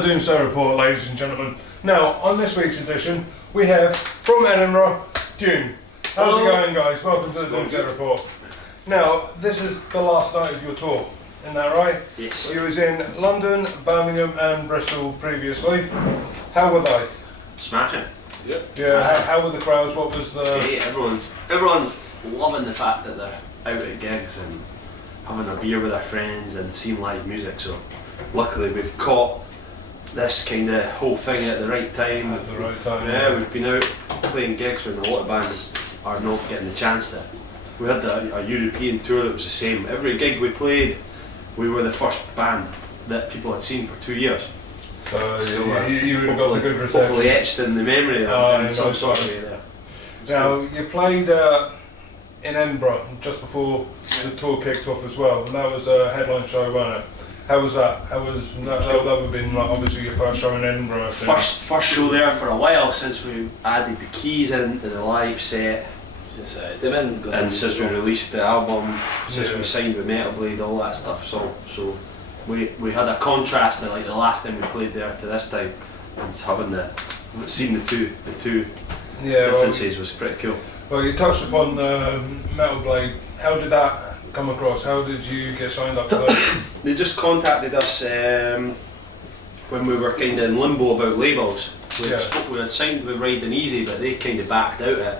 the Doomsday Report, ladies and gentlemen. Now, on this week's edition, we have, from Edinburgh, Dune. How's it going, guys? Welcome to the Doomsday Report. Now, this is the last night of your tour, isn't that right? Yes. You was in London, Birmingham and Bristol previously. How were they? Smashing. Yep. Yeah, how were the crowds? What was the... Okay, everyone's loving the fact that they're out at gigs and having a beer with their friends and seeing live music, so luckily we've caught this kind of whole thing at the right time. At the right time. Yeah, we've been out playing gigs when a lot of bands are not getting the chance to. We had a European tour that was the same. Every gig we played, we were the first band that people had seen for 2 years. So you would have got the good reception. Hopefully etched in the memory in some sort of way there. Now, you played in Edinburgh just before the tour kicked off as well, and that was a headline show, wasn't it? How was that? That would have been like obviously your first show in Edinburgh, I think. First show there for a while since we added the keys into the live set. Since Dvne got and since we released the album, since we signed with Metal Blade, all that stuff. So we had a contrast in like the last time we played there to this time, and seeing the two differences was pretty cool. Well, you touched upon the Metal Blade. How did that come across? How did you get signed up to that? They just contacted us when we were kind of in limbo about labels. We had signed with Riding Easy, but they kind of backed out it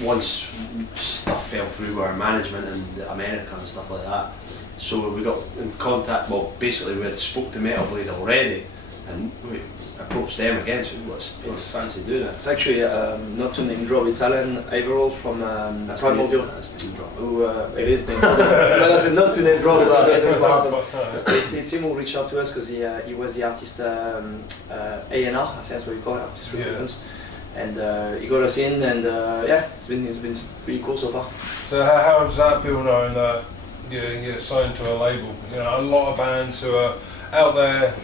once stuff fell through our management in America and stuff like that. So we got in contact. Well, basically we had spoke to Metal Blade already, and we approached them again. So what's fancy doing that? It's actually not to name drop. It's Alan Averill from Primordial. Who it is name drop. That's not to name drop. It's him who reached out to us because he was the artist A&R. I think that's what we call it, artist recruitment. And he got us in, and it's been pretty cool so far. So how does that feel knowing that you get signed to a label? You know, a lot of bands who are out there,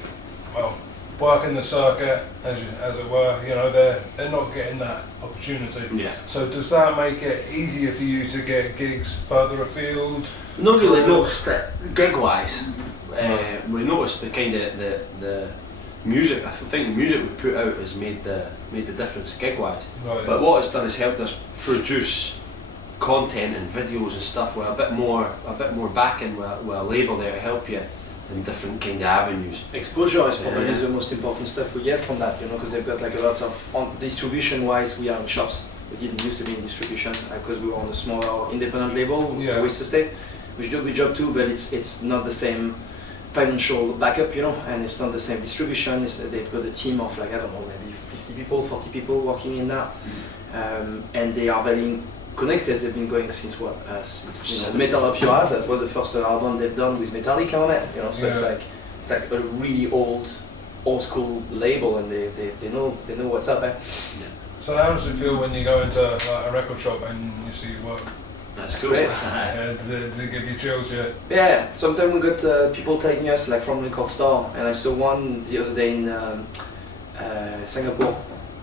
well, working the circuit, as it were. You know, they're not getting that opportunity. Yeah. So does that make it easier for you to get gigs further afield? Not really noticed that gig-wise. We noticed the kind of the music. I think the music we put out has made the difference gig-wise. Right. But what it's done is helped us produce content and videos and stuff with a bit more backing with a label there to help you in different kind of avenues. Exposure is probably the most important stuff we get from that, you know, because they've got like a lot of distribution-wise. We are in shops. We didn't used to be in distribution because we were on a smaller independent label, West Estate, which do a good job too, but it's not the same financial backup, you know, and it's not the same distribution. They've got a team of like, I don't know, maybe 50 people, 40 people working in that, and they are very connected. They've been going since since Metal Up Your Ass. That was the first album they've done with Metallica on it, you know. So it's like a really old school label, and they know what's up, eh? Yeah. So how does it feel when you go into a record shop and you see your work? That's cool. Great. Does it give you chills yet? Yeah, sometimes we got people taking us like from Record Store, and I saw one the other day in Singapore,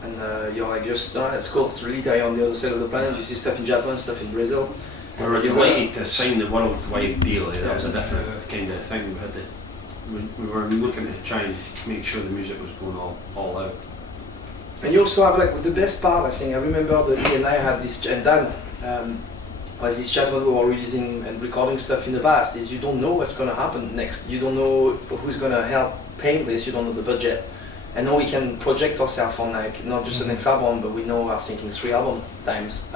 and you're like, that's cool, it's really tight on the other side of the planet. You see stuff in Japan, stuff in Brazil. We were delighted to sign the worldwide deal. That was a different kind of thing. We were looking to try and make sure the music was going all out. And you also have like the best part, I think. I remember that he and I had this, and Dan was this chat when we were releasing and recording stuff in the past. Is you don't know what's going to happen next. You don't know who's going to help paint this. You don't know the budget. And now we can project ourselves on like not just the next album, but we know we're thinking 3 album times.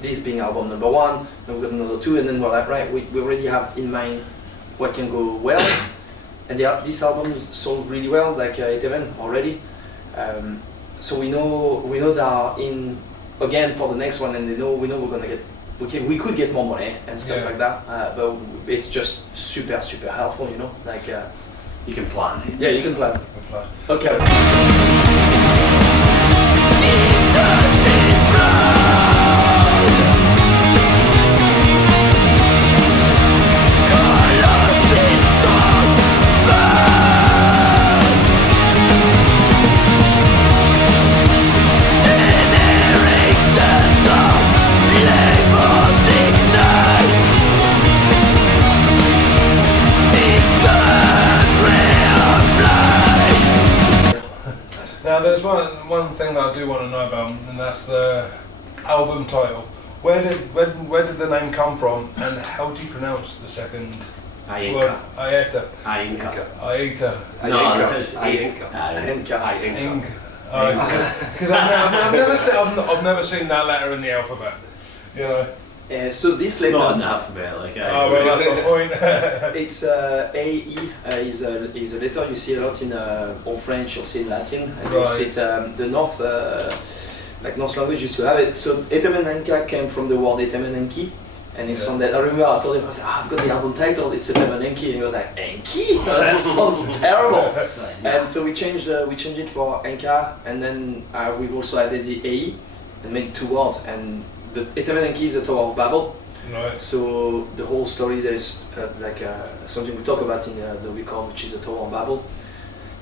This being album number 1, then we've got another 2, and then we're like, right, we already have in mind what can go well. And this album sold really well, like Dvne already. So we know they are in again for the next one, and we know we're gonna get. We could get more money and stuff like that, but it's just super helpful, you know. Like you can plan. Yeah, you can plan. Okay. Distant ray of do want to know about, and that's the album title. Where did the name come from, and how do you pronounce the second word? Aeta. Aeta. No, it's Ainka. Because I've never seen that letter in the alphabet. You know. So this It's letter. not in the alphabet, like Oh well, that's my point. It's AE is a letter you see a lot in Old French, you'll see in Latin, and you'll see it the North, like North language used to have it. So Etemenenka came from the word Etemenenki, and it's on that. I remember I told him, I said, I've got the album title, it's Etemenenki, and he was like, Enki? That sounds terrible. And so we changed it for Enka, and then we've also added the AE and made 2 words. And the Etemenenki is the Tower of Babel. Right. So the whole story, there's something we talk about in the record, which is the Tower of Babel.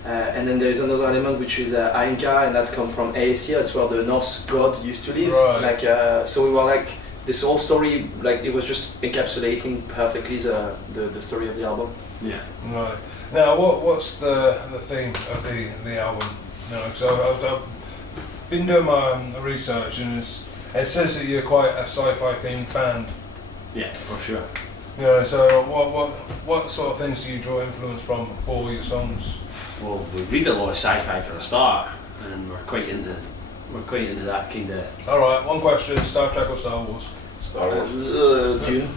And then there is another element which is Ainka, and that's come from Aesir. That's where the Norse god used to live. Right. So we were like, this whole story, like it was just encapsulating perfectly the story of the album. Yeah. Right. Now, what's the theme of the album? You know, because I've been doing my research, and it says that you're quite a sci-fi themed band. Yeah, for sure. Yeah. So what sort of things do you draw influence from for your songs? Well, we read a lot of sci-fi for a start, and we're quite into that kind of. All right. One question: Star Trek or Star Wars? Star Wars. Dune.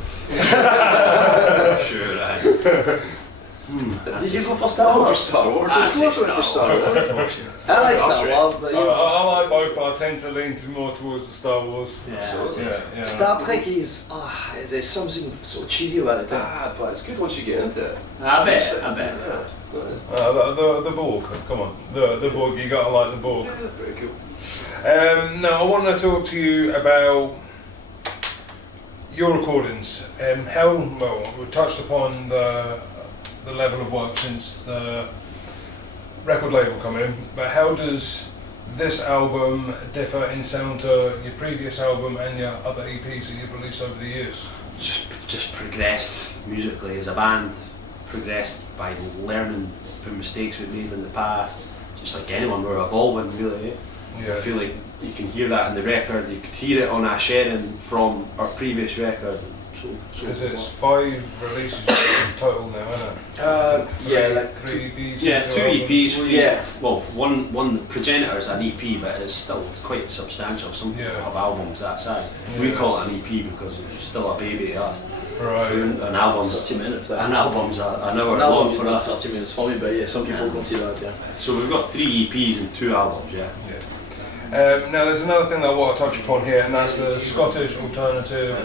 Sure, right. Did you go for Star Wars? Star Wars. I'd say For Star Wars. I like Star Wars, but I like both, but I tend to lean more towards the Star Wars. Yeah, Yeah. Star Trek is there's something so cheesy about it. But it's good once you get into it. I bet. Yeah. The Borg, come on, the Borg. You gotta like the Borg. Very cool. Now I want to talk to you about your recordings. How well we touched upon the level of work since the record label come in, but how does this album differ in sound to your previous album and your other EPs that you've released over the years? Just progressed musically as a band, progressed by learning from mistakes we've made in the past. Just like anyone, we're evolving really. Yeah. I feel like you can hear that in the record, you could hear it on our sharing from our previous record. Because it's 5 releases in total now, isn't it? Like 3 EPs. Yeah, 2 EPs. Yeah. Well, one the Progenitor is an EP, but it's still quite substantial. Some people have albums that size. We Yeah. call it an EP because it's still a baby to us. Right. An album's 30 minutes. an album's an hour An album long is for not us. 30 minutes for me, but yeah, some people Yeah. consider it. Yeah. So we've got 3 EPs and 2 albums. Yeah. Now there's another thing that I want to touch upon here, and that's the Scottish Alternative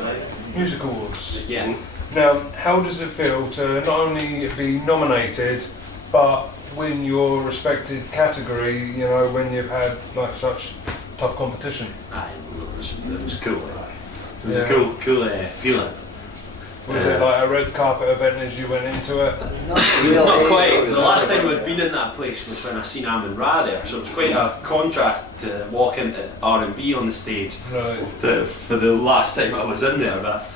Music Awards. Yeah. Now, how does it feel to not only be nominated, but win your respected category, you know, when you've had like such tough competition? It was cool. It was Yeah. a cool feeling. Was it like a red carpet event as you went into it? Not really. Not quite. The last time we'd been in that place was when I seen Amin Ra there, so it was quite a contrast to walk into R&B on the stage Right. for the last time I was in there. But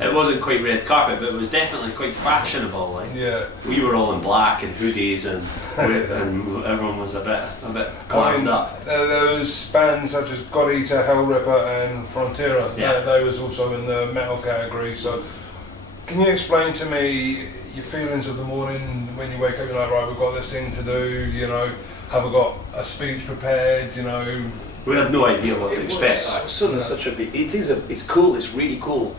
it wasn't quite red carpet, but it was definitely quite fashionable. Like Yeah. we were all in black and hoodies, and everyone was a bit glammed up. There was bands such as God Eater, Hell Ripper and Frontiera. Yeah. They was also in the metal category. So can you explain to me your feelings of the morning when you wake up, you're like, right, we've got this thing to do, you know, have we got a speech prepared, you know? We had no idea what to expect. Suddenly such a big. It's cool. It's really cool.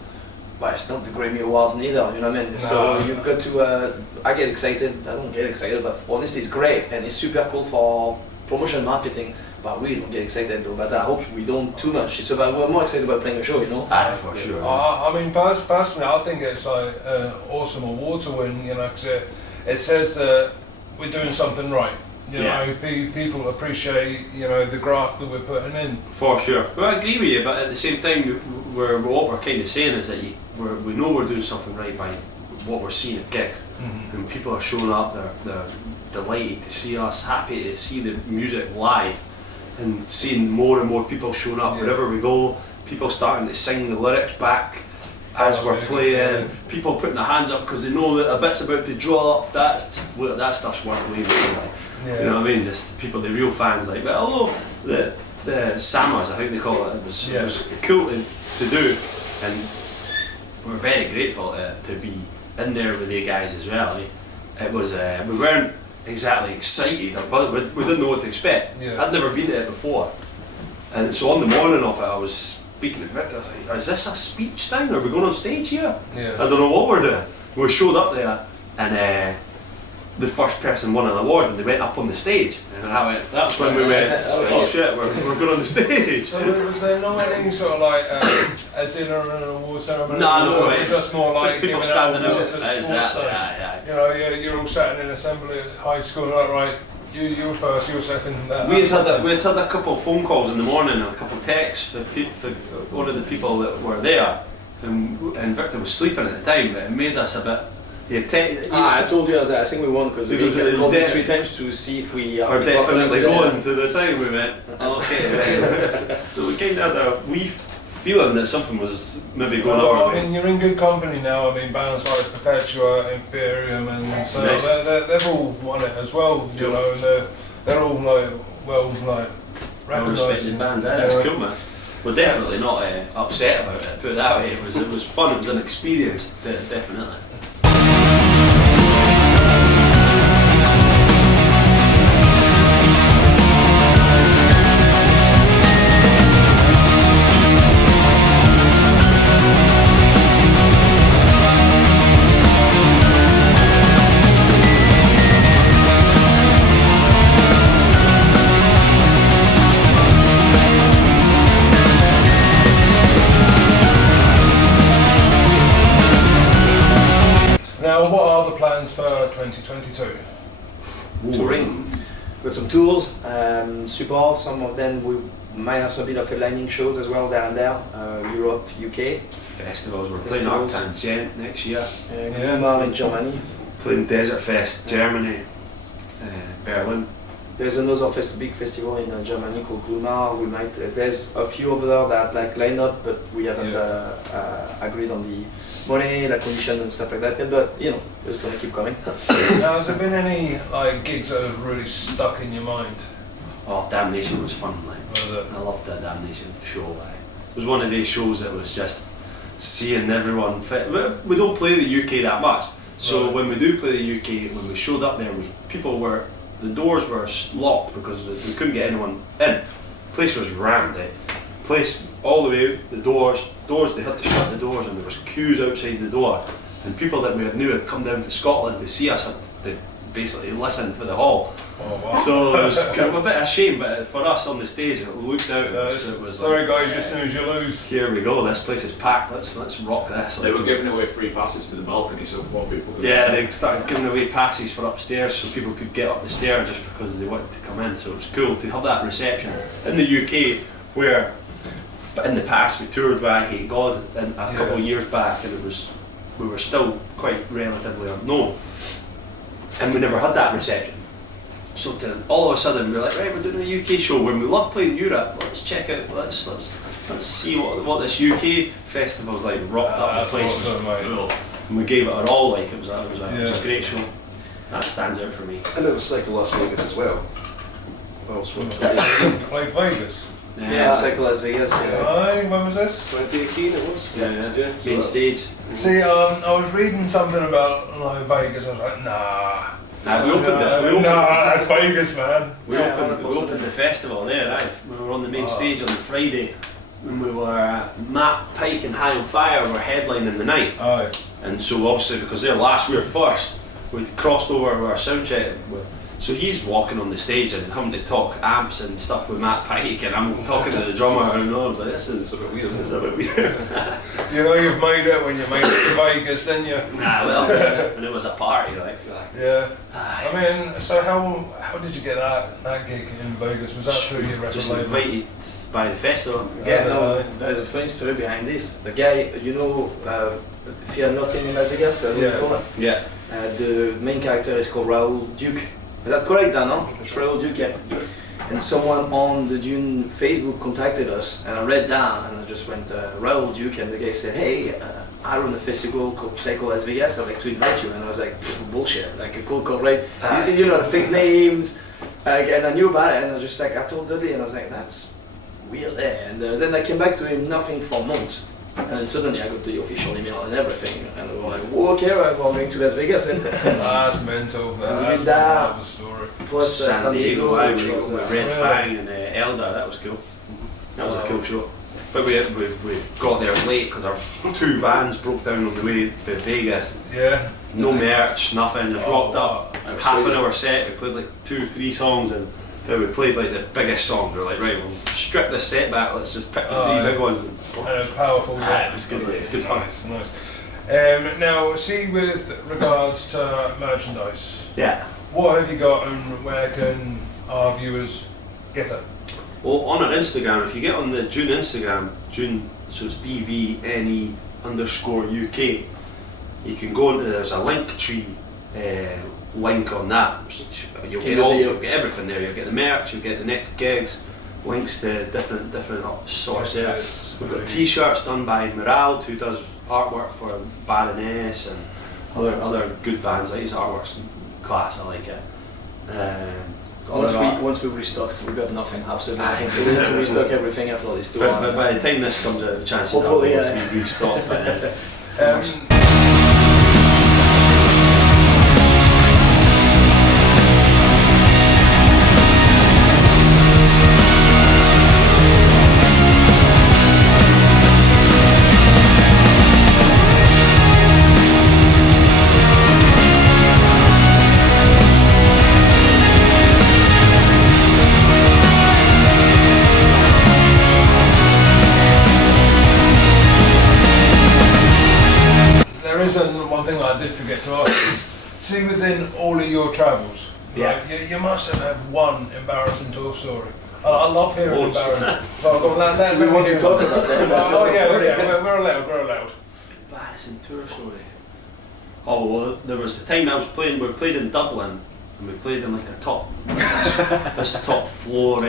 But it's not the Grammy Awards neither, you know what I mean? No. So you've got to, I get excited, I don't get excited, but honestly it's great and it's super cool for promotion marketing, but we don't get excited though, but I hope we don't too much. So but we're more excited about playing a show, you know? For sure. I mean, personally, I think it's like an awesome award to win, you know, because it says that we're doing something right. You know, people appreciate, you know, the graft that we're putting in. For sure. Well, I agree with you, but at the same time, what we're kind of saying is that we know we're doing something right by what we're seeing at gigs. Mm-hmm. And people are showing up, they're delighted to see us, happy to see the music live, and seeing more and more people showing up wherever we go, people starting to sing the lyrics back as we're playing, people putting their hands up because they know that a bit's about to drop. That stuff's worth waiting for. Like. Yeah. You know what I mean? Just people, the real fans, like, well, hello, the Samas, I think they call it. It was cool to do, and we're very grateful to be in there with you guys as well. It was we weren't exactly excited, but we didn't know what to expect. Yeah. I'd never been there before, and so on the morning of it, I was speaking to Victor. I was like, "Is this a speech thing? Are we going on stage here? Yeah. I don't know what we're doing." We showed up there, and the first person won an award, and they went up on the stage, and that's when we went, "Oh shit, we're going on the stage." So was there not any sort of like a dinner and an award ceremony? No, It was just more like just people giving standing out out. awards at sports Exactly. day. Yeah. You know, you're all sat in an assembly at high school, like, right, you were first, you were second. We had had a couple of phone calls in the morning and a couple of texts for one of the people that were there, and Victor was sleeping at the time, but it made us a bit. I told you, I think we won because we Because it called was me 3 times to see if we are if definitely we're going to the thing. We went, okay, right. So we kind of had a wee feeling that something was maybe going Well, on. I mean, you're in good company now. I mean, bands like Perpetua, Imperium, and so Nice. they've all won it as well. You know, and they're all like well recognised. Respected bands, that's cool, man. We're definitely not upset about it. Put it that way, it was fun. It was an experience, definitely. Now, what are the plans for 2022? Touring. got some tours, support. Some of them we might have some bit of headlining shows as well down there, Europe, UK. Festivals. We're playing Arctan Gent next year. Glumar in Germany. Playing Desert Fest, Germany, Berlin. There's another big festival in Germany called Glumar. We might. There's a few over there that like line up, but we haven't agreed on the money, like conditions and stuff like that yet. But you know, it's gonna keep coming. Now, has there been any like gigs that have really stuck in your mind? Oh, Damnation was fun, like. Was it? I loved that Damnation show, like. It was one of these shows that was just seeing everyone fit. We don't play the UK that much, so Right. when we do play the UK, when we showed up there, the doors were locked because we couldn't get anyone in. The place was rammed, place all the way out, the doors, they had to shut the doors and there was queues outside the door, and people that we knew had come down from Scotland to see us had to basically listen for the hall. Oh, wow. So it was kind of a bit of a shame, but for us on the stage it looked out, it was Sorry like, guys, as soon as you lose. here we go, this place is packed, let's rock this. They were giving away free passes for the balcony so more people could. Yeah, they started giving away passes for upstairs so people could get up the stair just because they wanted to come in, so it was cool to have that reception. In the UK, where in the past we toured with I Hate God and a couple of years back, and we were still quite relatively unknown, and we never had that reception. So all of a sudden we were like, right, we're doing a UK show when we love playing Europe, let's check out, let's see what this UK festival's like. Rocked up the That's place awesome, was mate. full. And we gave it our all, like it was a great show. That stands out for me. And it was like Las Vegas as well. Played Vegas. Yeah, it's like Las Vegas. Yeah. Aye, when was this? 2018 it was. Yeah. So Main that- stage. See, I was reading something about like Vegas. I was like, nah. We opened it. Nah, that's Vegas, man. We opened the festival there, right? We were on the main stage on the Friday, and we were Matt Pike and High on Fire were headlining the night. Aye. And so obviously because they're last, we were first. We crossed over with our sound check. So he's walking on the stage and having to talk amps and stuff with Matt Pike, and I'm talking to the drummer, and I was like, this is a bit weird. This is a bit weird. You know you've made it when you made it to Vegas, didn't you? Nah, well, and it was a party, like. Yeah. I mean, so how did you get that gig in Vegas? Was that through your record Just label? invited by the festival. Yeah, no, there's a funny story behind this. The guy, you know, Fear Nothing in Las Vegas, Yeah. the main character is called Raoul Duke. Is that correct, Dan? No? It's Raoul Duke, yeah. And someone on the Dune Facebook contacted us, and I read down, and I just went, Raoul Duke, and the guy said, hey, I run a festival called Psycho Las Vegas, I'd like to invite you. And I was like, bullshit, like a cold call, right? You know, the fake names, And I knew about it, and I just like I told Dudley, and I was like, that's weird, eh? And then I came back to him, nothing for months, and then suddenly I got the official email and everything, and we were like, whoa, okay, we're going to Las Vegas, and That's mental. That's did that. another story. plus San Diego, which was with Red yeah. Fang and Elder, that was cool. That was a cool show. But we got there late because our 2 vans broke down on the way to Vegas. Yeah. No merch, nothing, just rocked up. That was Half an crazy. hour set, we played like 2-3 songs, and then we played like the biggest song. We're like, right, we'll strip this set back, let's just pick the 3 yeah. big ones. And it was powerful. Ah, it was good, it was good fun. Nice, nice. Now, see, with regards to merchandise, Yeah. what have you got and where can our viewers get it? Well, on our Instagram, if you get on the Dvne Instagram, Dvne, so it's DVNE _ UK, you can go into, there's a link tree link on that. You'll get you'll get everything there. You'll get the merch, you'll get the next gigs, links to different sorts there. We've got t-shirts done by Morald, who does artwork for Baroness and other good bands. Like his artwork's class, I like it. Once we restocked, we got nothing, absolutely nothing. So we need to restock everything after this 2 But hours. by the time this comes out, the chances are Hopefully, we'll yeah. be restocked by then. There isn't one thing that I did forget to ask you. See, within all of your travels, Yeah. right, you must have had one embarrassing tour story. I love hearing Loads. embarrassing. Well, go on, let We me want to hear talk one. about that. That's Oh another yeah, story. we're allowed. Embarrassing tour story. Oh well, there was the time I was playing. We played in Dublin, and we played in like a top, this top floor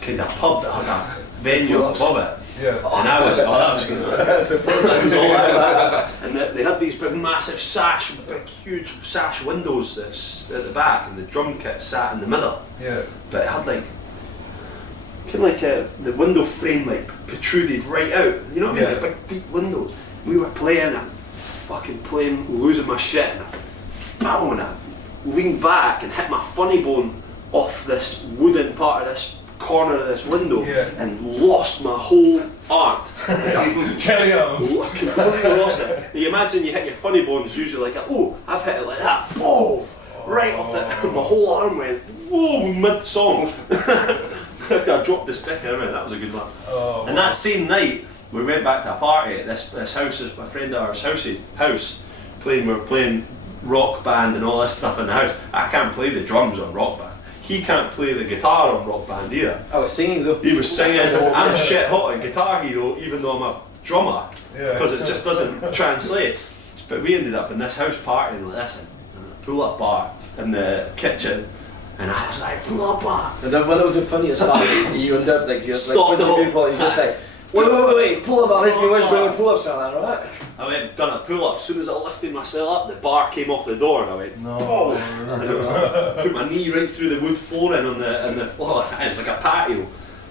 kind of pub that had a venue above it. Yeah. And I was, that was good. That's a That was all right. And they had these big, massive big, huge sash windows at the back, and the drum kit sat in the middle. Yeah. But it had like, kind of like the window frame like protruded right out. You know what I mean? Yeah. Like big deep windows. We were playing, and fucking playing, losing my shit, and I leaned back and hit my funny bone off this wooden part of this corner of this window, Yeah. and lost my whole arm. Jelly arms. Completely lost it. You imagine you hit your funny bones usually like, oh, I've hit it like that, boom, right off it. My whole arm went, whoa, mid-song. I dropped the stick and everything. That was a good one. Oh, And that same night, we went back to a party at this house, my friend of ours' house, we were playing rock band and all this stuff in the house. I can't play the drums on rock band. He can't play the guitar on rock band either. I was singing though. He was singing, I'm shit hot at Guitar Hero even though I'm a drummer, Yeah. because it just doesn't translate. But we ended up in this house partying like this, in a pull-up bar in the kitchen, and I was like, pull-up bar. And then when it was the funniest part, you end up like you have Stop like the 20 whole- people, and you're just like, wait, pull up, let me watch doing pull-ups now, right? I went and done a pull-up. As soon as I lifted myself up, the bar came off the door, and I went, No. and it was put my knee right through the wood flooring on the floor, and it was like a patio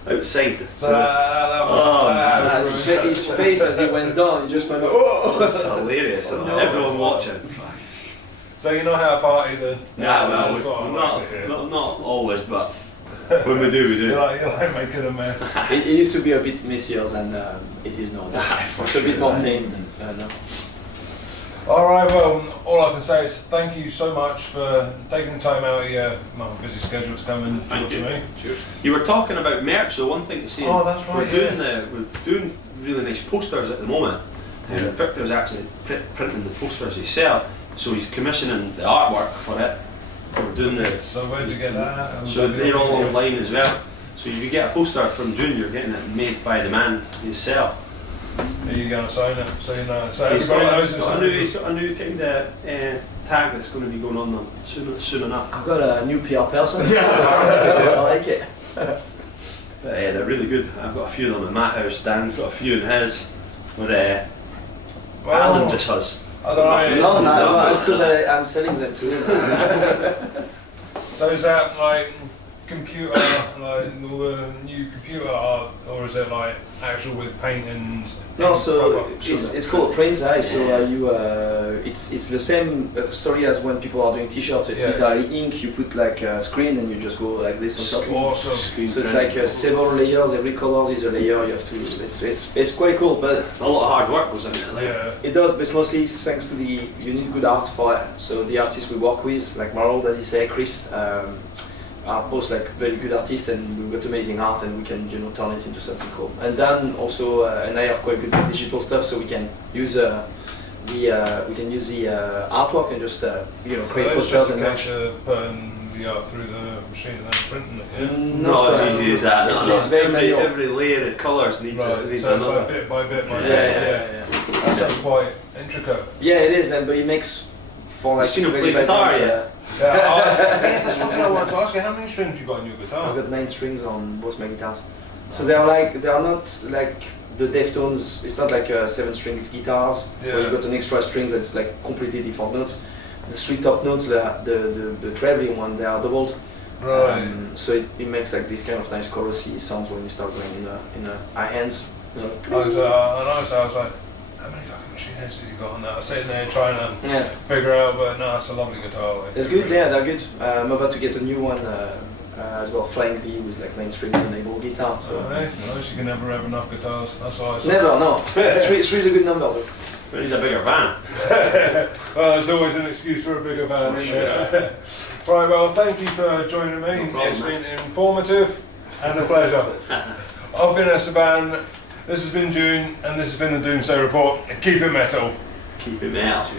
outside. So that was His face as he went down, he just went, oh! It's hilarious. Everyone watching. So you know how to party then? Yeah, well, That's what I like to hear. not always, but when we do, we do. You like making a mess. It used to be a bit messier than it is now. It's a bit more tamed. No. Alright, well, all I can say is thank you so much for taking the time out of your busy schedule to come and talk Thank to you. me. You were talking about merch, so one thing to say. Oh, that's right, We're doing really nice posters at the moment. Victor's actually printing the posters himself, so he's commissioning the artwork for it. We're doing the. So where'd you get that? So they're all online as well. So if you get a poster from Dvne, you're getting it made by the man himself. Are you going to sign it? So you know. So He's everybody got, knows it's he's got a new kind of tag that's going to be going on them soon enough. I've got a new PR person. I like it. But they're really good. I've got a few of them in my house. Dan's got a few in his. But Alan just has. I don't know. No, that's because I'm selling them to him. So is that like computer, like all the new computer art, or is it like actual with paint and? No, so proper? it's called print. So it's the same story as when people are doing t-shirts. So it's Yeah. literally ink. You put like a screen and you just go like this on top. Awesome. Screen So it's print. like several layers. Every color is a layer. You have to. It's quite cool, but A lot of hard work goes into it. Like. Yeah. it does. But it's mostly thanks to you need good art for it. So the artists we work with, like Marl, as he say, Chris. Are both like very good artists, and we've got amazing art, and we can turn it into something cool. And Dan also and I are quite good with digital stuff, so we can use the artwork and just create So it's posters just a and case merch. of putting the art through the machine and then printing it. Yeah. Not as easy as that. It's very manual. every layer of colours needs Right. So it's another. like bit by bit by Yeah, bit. yeah. That sounds quite intricate. Yeah, it is, but it makes for like. You seen him very play guitar bad yet? ones, Yeah, that's one thing I wanted to ask you. How many strings you got in your guitar? I've got 9 strings on both my guitars. So they are not like the Deftones. It's not like 7 strings guitars where you Yeah. got an extra strings that's like completely different notes. The 3 top notes, the traveling one, they are doubled. Right. So it makes like this kind of nice chorusy sounds when you start going in the high hands. I was like, how many fucking machine heads have you got on that? I was sitting there trying to Yeah, figure out, but no, it's a lovely guitar. Like, it's good. Yeah, they're good. I'm about to get a new one as well, Flying V with like 9 string enabled guitar. So So, hey, nice, you can never have enough guitars. That's why I said. never, no. Three is a good number though. We need a bigger van. Well, there's always an excuse for a bigger van, isn't there? Right, well, thank you for joining me. No problem, It's been informative and a pleasure. I've been Esteban, this has been June, and this has been the Doomsday Report. Keep it metal. Keep it metal.